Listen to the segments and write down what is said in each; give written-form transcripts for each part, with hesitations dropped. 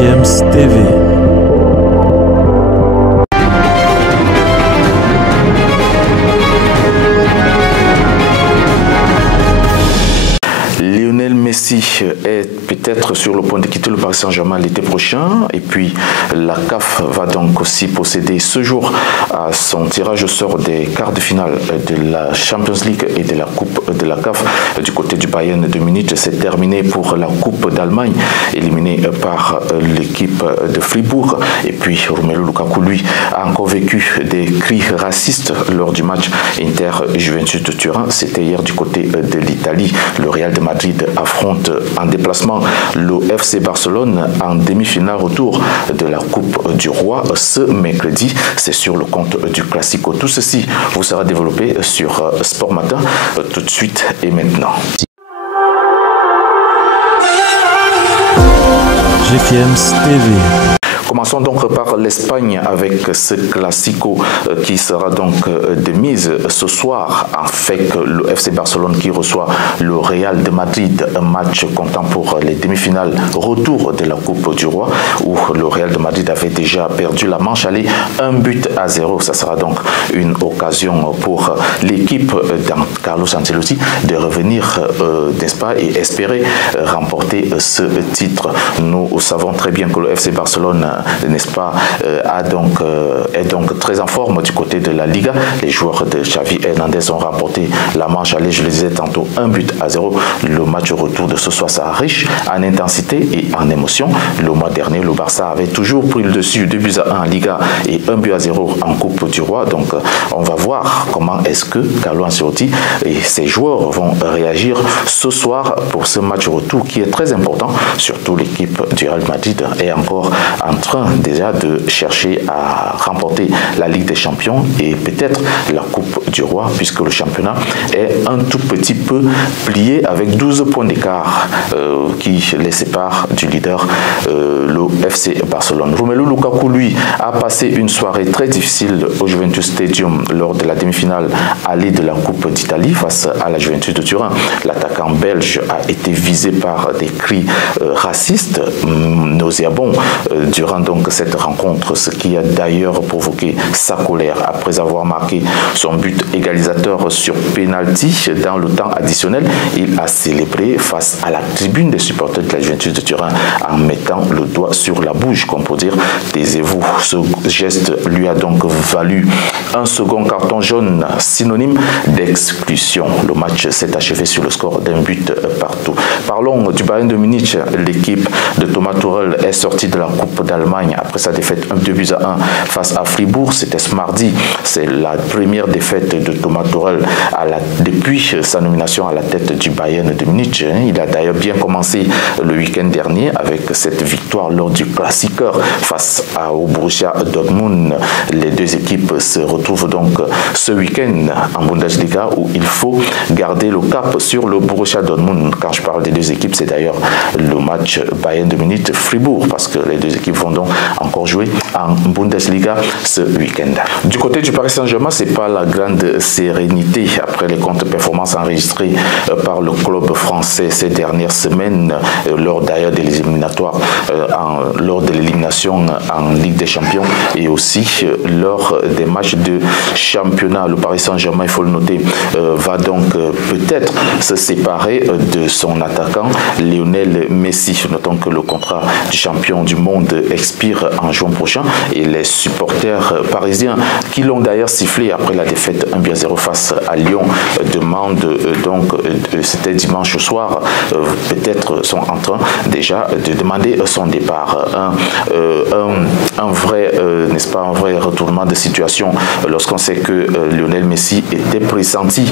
GFM's TV. Messi est peut-être sur le point de quitter le Paris Saint-Germain l'été prochain, et puis la CAF va donc aussi procéder ce jour à son tirage au sort des quarts de finale de la Champions League et de la Coupe de la CAF. Du côté du Bayern de Munich, c'est terminé pour la Coupe d'Allemagne, éliminé par l'équipe de Fribourg. Et puis Romelu Lukaku, lui, a encore vécu des cris racistes lors du match Inter-Juventus de Turin. C'était hier du côté de l'Italie. Le Real de Madrid affronte en déplacement le FC Barcelone en demi-finale retour de la Coupe du Roi ce mercredi. C'est sur le compte du Classico. Tout ceci vous sera développé sur Sport Matin tout de suite et maintenant. GFM's TV. Commençons donc par l'Espagne avec ce Classico qui sera donc de mise ce soir, avec le FC Barcelone qui reçoit le Real de Madrid, un match comptant pour les demi-finales retour de la Coupe du Roi, où le Real de Madrid avait déjà perdu la manche aller 1-0. Ça sera donc une occasion pour l'équipe dans Carlos Ancelotti de revenir, n'est-ce pas, et espérer remporter ce titre. Nous savons très bien que le FC Barcelone, n'est-ce pas, est donc très en forme du côté de la Liga. Les joueurs de Xavi Hernandez ont remporté la manche aller, je le disais tantôt, 1-0. Le match retour de ce soir sera riche en intensité et en émotion. Le mois dernier, le Barça avait toujours pris le dessus, 2-1 en Liga et 1-0 en Coupe du Roi. Donc on va voir comment est-ce que Carlo Ancelotti et ses joueurs vont réagir ce soir pour ce match retour qui est très important. Surtout l'équipe du Real Madrid est encore en train déjà de chercher à remporter la Ligue des Champions et peut-être la Coupe du Roi, puisque le championnat est un tout petit peu plié avec 12 points d'écart qui les séparent du leader, le FC Barcelone. Romelu Lukaku, lui, a passé une soirée très difficile au Juventus Stadium lors de la demi-finale aller de la Coupe d'Italie face à la Juventus de Turin. L'attaquant belge a été visé par des cris racistes, nauséabonds, durant donc cette rencontre, ce qui a d'ailleurs provoqué sa colère. Après avoir marqué son but égalisateur sur penalty dans le temps additionnel, il a célébré face à la tribune des supporters de la Juventus de Turin en mettant le doigt sur la bouche, comme pour dire taisez-vous. Ce geste lui a donc valu un second carton jaune, synonyme d'exclusion. Le match s'est achevé sur le score d'un but partout. Parlons du Bayern de Munich. L'équipe de Thomas Tuchel est sortie de la Coupe d'Allemagne après sa défaite 2-1 face à Fribourg. C'était ce mardi. C'est la première défaite de Thomas Tuchel depuis sa nomination à la tête du Bayern de Munich. Il a d'ailleurs bien commencé le week-end dernier avec cette victoire lors du Classico face au Borussia Dortmund. Les deux équipes se retrouvent donc ce week-end en Bundesliga où il faut garder le cap sur le Borussia Dortmund. Quand je parle des deux équipes, c'est d'ailleurs le match Bayern de Munich-Fribourg, parce que les deux équipes vont donc encore jouer en Bundesliga ce week-end. Du côté du Paris Saint-Germain, c'est pas la grande sérénité après les contre-performances enregistrées par le club français ces dernières semaines, lors d'ailleurs des éliminatoires, lors de l'élimination en Ligue des Champions et aussi lors des matchs de championnat. Le Paris Saint-Germain, il faut le noter, va donc peut-être se séparer de son attaquant Lionel Messi. Notons que le contrat du champion du monde expire en juin prochain et les supporters parisiens qui l'ont d'ailleurs sifflé après la défaite 1-0 face à Lyon demandent donc, c'était dimanche soir, peut-être sont en train déjà de demander son départ. Un vrai, n'est-ce pas, un vrai retournement de situation lorsqu'on sait que Lionel Messi était pressenti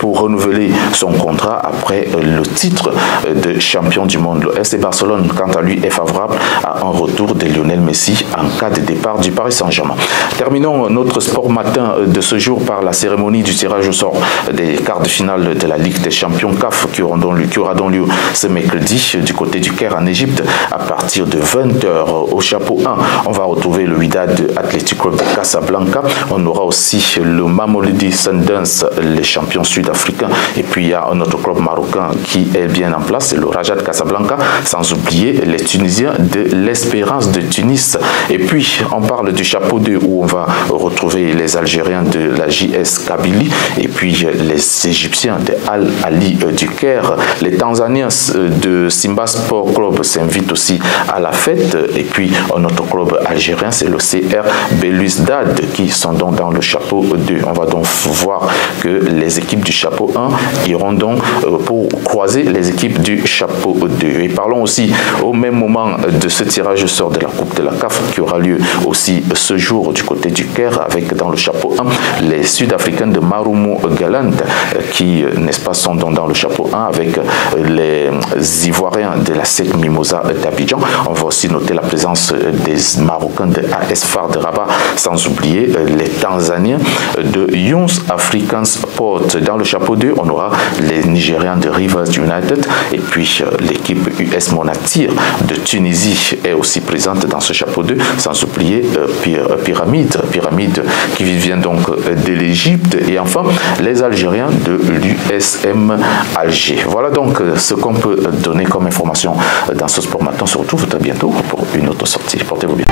pour renouveler son contrat après le titre de champion du monde. Le FC Barcelone, quant à lui, est favorable à un retour de Lionel Messi en cas de départ du Paris Saint-Germain. Terminons notre sport matin de ce jour par la cérémonie du tirage au sort des quarts de finale de la Ligue des Champions CAF qui aura donc lieu ce mercredi du côté du Caire en Égypte à partir de 20h. Au chapeau 1, on va retrouver le Wydad Athletic Club de Casablanca. On aura aussi le Mamelodi Sundowns, les champions sud-africains. Et puis il y a un autre club marocain qui est bien en place, c'est le Raja de Casablanca, sans oublier les Tunisiens de l'Espérance de Tunis. Et puis on parle du chapeau 2 où on va retrouver les Algériens de la JS Kabylie et puis les Égyptiens de Al-Ali du Caire. Les Tanzaniens de Simba Sport Club s'invitent aussi à la fête. Et puis un autre club algérien, c'est le CR Belouizdad qui sont donc dans le chapeau 2. On va donc voir que les équipes du chapeau 1 iront donc pour croiser les équipes du chapeau 2. Et parlons aussi au même moment de ce tirage au sort de la Coupe de la CAF qui aura lieu aussi ce jour du côté du Caire avec dans le chapeau 1 les Sud-Africains de Marumo Galant qui, n'est-ce pas, sont donc dans le chapeau 1 avec les Ivoiriens de la SEC Mimosa d'Abidjan. On va aussi noter la présence des Marocains de AS FAR de Rabat, sans oublier les Tanzaniens de Young African Sport. Dans le chapeau 2, on aura les Nigérians de Rivers United et puis l'équipe US Monastir de Tunisie est aussi présente dans ce chapeau 2, sans oublier Pyramide qui vient donc de l'Égypte et enfin les Algériens de l'USM Alger. Voilà donc ce qu'on peut donner comme information dans ce sport matin. On se retrouve très bientôt pour une autre sortie. Portez-vous bien.